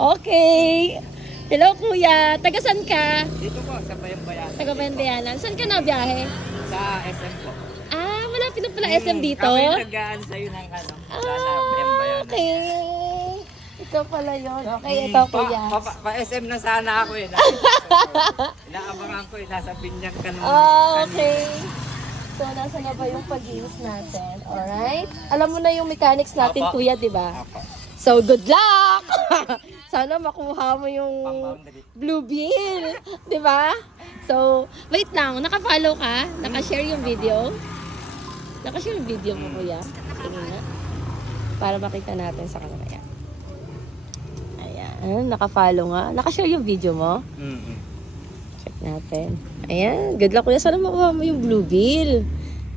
Okay. Hello, kuya. Taga saan ka? Dito po, sa Bayang-Bayanan. Taga Bayan-Bayanan. Saan ka nabiyahe? Sa SM po. Ah, malapit na pala SM dito? Kami yung nag-aan sa'yo ng ano. Sa Bayang-Bayanan. Okay. Ito pala yun. Okay, ito kuya. Pa-SM na sana ako eh. Inaabangan ko eh. Nasa Binyang ka naman. Okay. So, nasa na ba yung pag-iis natin? Alright? Alam mo na yung mechanics natin, Apo. kuya, di ba? Apo. So, good luck! Sana makuha mo yung Pang-boundary. blue bill. Di ba? So, wait lang. Naka-follow ka? Naka-share yung video? Naka-share yung video mo, kuya? Sige nga. Para makita natin sa kanila yan. Ayan. Naka-follow nga. Naka-share yung video mo? Mm-hmm. Check natin. Ayan. Good luck, kuya. Sana makuha mo yung blue bill.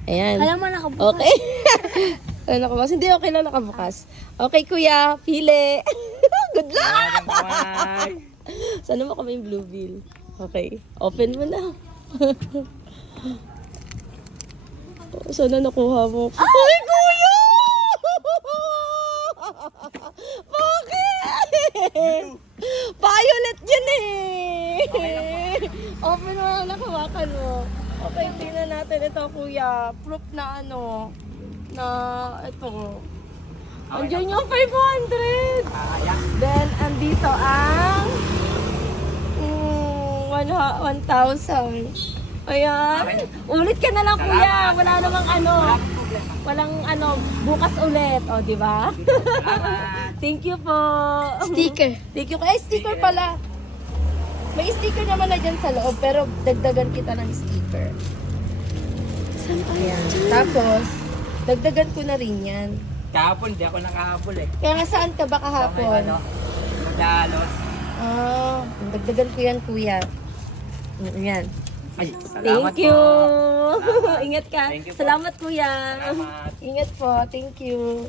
Ayan. Alam mo, nakabukas. Okay. Nakabukas. Hindi, okay lang nakabukas. Okay, kuya. Pili. Good luck! Bye! Sana mo kami yung blue bill. Okay. Open mo na. Sana nakuha mo. Ay, kuya! Bakit? Violet yan eh. Open mo na, nakawakan mo. Okay, tingnan natin ito, kuya. Proof na ano, na ito. Andiyan yung 500. Kaya. Then, andito ang 1,000. Ayan. Ulit ka na lang, kuya. Wala namang ano. Walang ano, bukas ulit. O, di ba? Thank you po. Sticker. Thank you. Ay, sticker pala. May sticker naman na dyan sa loob, pero dagdagan kita ng sticker. Ayan. Tapos, dagdagan ko na rin yan. Kahapon, di ako nakahabol eh. Kaya nga saan ka ba Sa may kahapon? ano, Madalos. Ah, dagdagan ko yan, kuya. Yan. Ay, salamat Thank you. po. Ingat ka. Thank you po. Salamat, kuya. Salamat. Ingat po. Thank you.